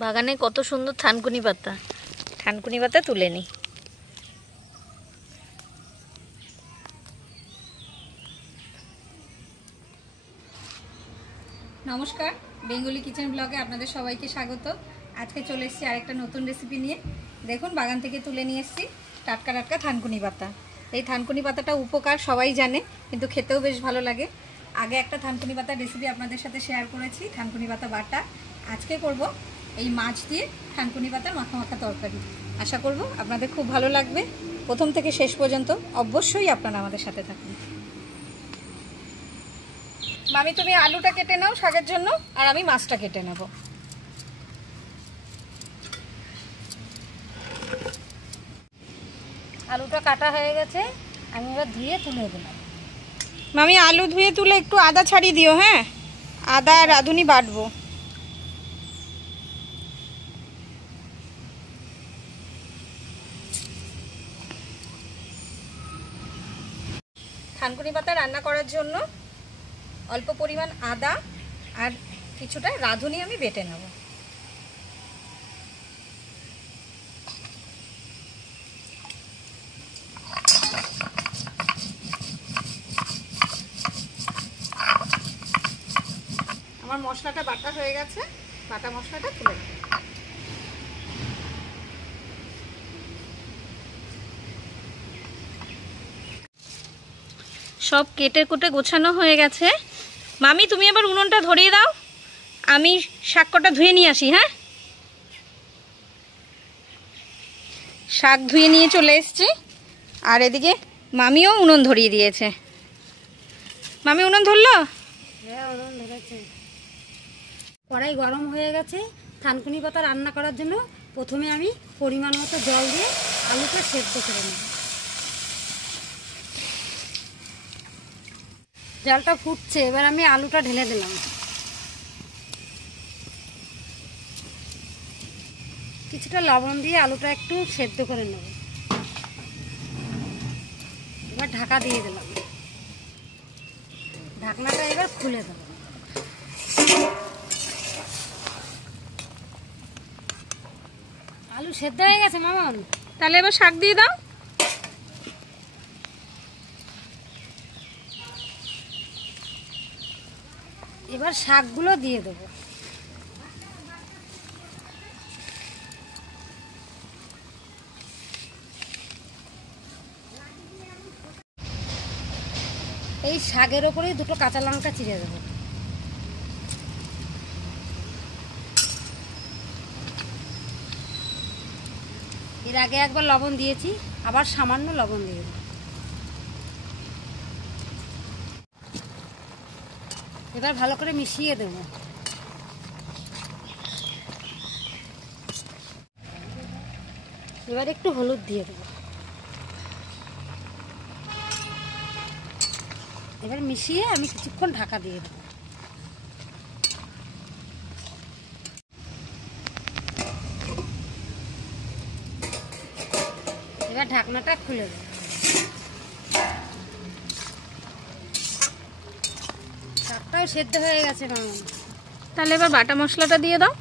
বাগানে কত সুন্দর থানকুনি পাতা তুলে নি। নমস্কার, বেঙ্গলি কিচেন ব্লগে আপনাদের সবাইকে স্বাগত। আজকে চলে এসেছি আরেকটা নতুন রেসিপি নিয়ে। দেখুন, বাগান থেকে তুলে নিয়ে এসেছি টাটকা টাটকা থানকুনি পাতা। এই থানকুনি পাতাটা উপকার সবাই জানে, কিন্তু খেতেও বেশ ভালো লাগে। আগে একটা থানকুনি পাতার রেসিপি আপনাদের সাথে শেয়ার করেছি, থানকুনি পাতা বাটা। আজকে করব এই মাছ দিয়ে থানকুনি পাতার মাখা মাখা তরকারি। আশা করব আপনাদের খুব ভালো লাগবে। প্রথম থেকে শেষ পর্যন্ত অবশ্যই আপনারা আমাদের সাথে থাকুন। মামি, তুমি আলুটা কেটে নাও শাকের জন্য, আর আমি মাছটা কেটে নেব। আলুটা কাটা হয়ে গেছে, আমি এবার ধুয়ে তুলে দিলাম। মামি, আলু ধুয়ে তুলে একটু আদা ছাড়িয়ে দিও। হ্যাঁ, আদা আর রাঁধুনি বাটবো। থানকুনি পাতা রান্না করার জন্য অল্প পরিমাণ আদা আর কিছুটা রাঁধুনি আমি বেটে নেব। আমার মশলাটা বাটা হয়ে গেছে, বাটা মশলাটা তুলে নেব। সব কেটে কুটে গোছানো হয়ে গেছে। মামি, তুমি এবার উনুনটা ধরিয়ে দাও, আমি শাক কটা ধুয়ে নিয়ে আসি। হ্যাঁ, শাক ধুয়ে নিয়ে চলে এসেছি, আর এদিকে মামিও উনুন ধরিয়ে দিয়েছে। মামি উনুন ধরলো? হ্যাঁ, উনুন ধরেছে। কড়াই গরম হয়ে গেছে। থানকুনি পাতা রান্না করার জন্য প্রথমে আমি পরিমাণ মতো জল দিয়ে আলুটা সেদ্ধ করে নেব। জলটা ফুটছে, এবার আমি আলুটা ঢেলে দিলাম। কিছুটা লবণ দিয়ে আলুটা একটু সেদ্ধ করে নেব। এবার ঢাকা দিয়ে দিলাম। ঢাকনাটা এবার খুলে দেব। আলু সেদ্ধ হয়ে গেছে মামন, তাহলে এবার শাক দিয়ে দাও। এবার শাকগুলো দিয়ে দেবো। এই শাকের ওপরেই দুটো কাঁচা লঙ্কা চিড়ে দেবো। এর আগে একবার লবণ দিয়েছি, আবার সামান্য লবণ দিয়ে দেবো। এবার ভালো করে মিশিয়ে দেবো। এবার একটু হলুদ দিয়ে দেবো। এবার মিশিয়ে আমি কিছুক্ষণ ঢাকা দিয়ে দেবো। এবার ঢাকনাটা খুলে দেবো। শাকটাও সেদ্ধ হয়ে গেছে মামা। তাহলে এবার বাটা মশলাটা দিয়ে দাও।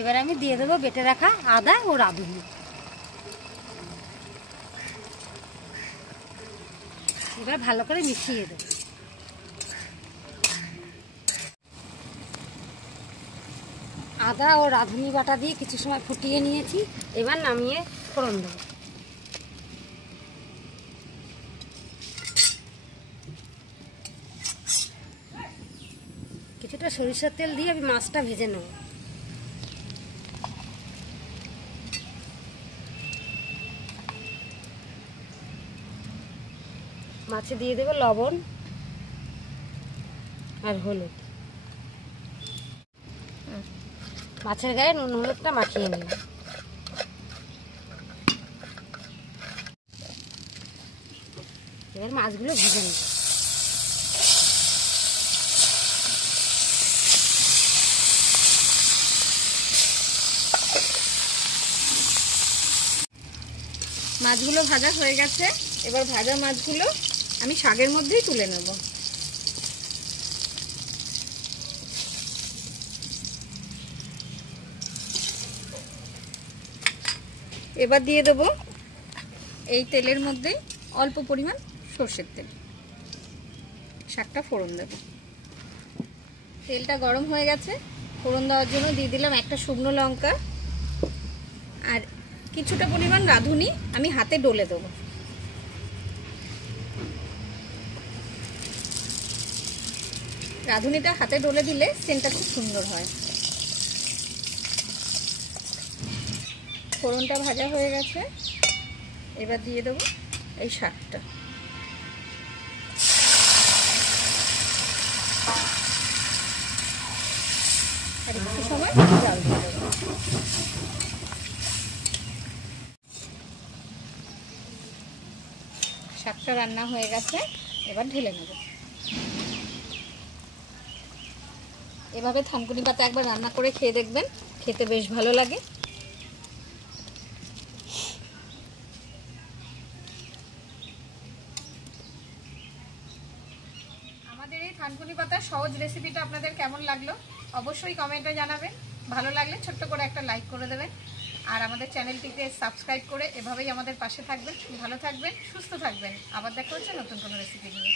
এবার আমি দিয়ে দেবো বেটে রাখা আদা ও রাঁধুনি। এবার ভালো করে মিশিয়ে দেবো। আদা ও রাঁধুনি বাটা দিয়ে কিছু সময় ফুটিয়ে নিয়েছি, এবার নামিয়ে ফোড়ন দেবো। কিছুটা সরিষার তেল দিয়ে আমি মাছটা ভেজে নেব। মাছে দিয়ে দেবো লবণ আর হলুদ। মাছের গায়ে নুন হলুদটা মাখিয়ে নিই। এবার মাছগুলো ভেজে নেব। মাছগুলো ভাজা হয়ে গেছে, এবার ভাজা মাছগুলো আমি শাকের মধ্যেই তুলে নেব। এবার দিয়ে দেবো এই তেলের মধ্যে অল্প পরিমাণ সর্ষের তেল, শাকটা ফোড়ন দেবো। তেলটা গরম হয়ে গেছে, ফোড়ন দেওয়ার জন্য দিয়ে দিলাম একটা শুকনো লঙ্কা আর কিছুটা পরিমাণ রাঁধুনি আমি হাতে ডলে দেবো। রাঁধুনিটা হাতে ডলে দিলে সেন্টটা খুব সুন্দর হয়। ফোড়নটা ভাজা হয়ে গেছে, এবার দিয়ে দেবো এই শাকটা। আর একটু সময় জাল দিয়ে দেবো। শাকটা রান্না হয়ে গেছে, এবার ঢেলে নেব। এভাবে থানকুনি পাতা একবার রান্না করে খেয়ে দেখবেন, খেতে বেশ ভালো লাগে। আমাদের এই থানকুনি পাতার সহজ রেসিপিটা আপনাদের কেমন লাগলো অবশ্যই কমেন্টে জানাবেন। ভালো লাগলে ছোট্ট করে একটা লাইক করে দেবেন, আর আমাদের চ্যানেলটিকে সাবস্ক্রাইব করে এভাবেই আমাদের পাশে থাকবেন। ভালো থাকবেন, সুস্থ থাকবেন। আবার দেখা হচ্ছে নতুন কোনো রেসিপি নিয়ে।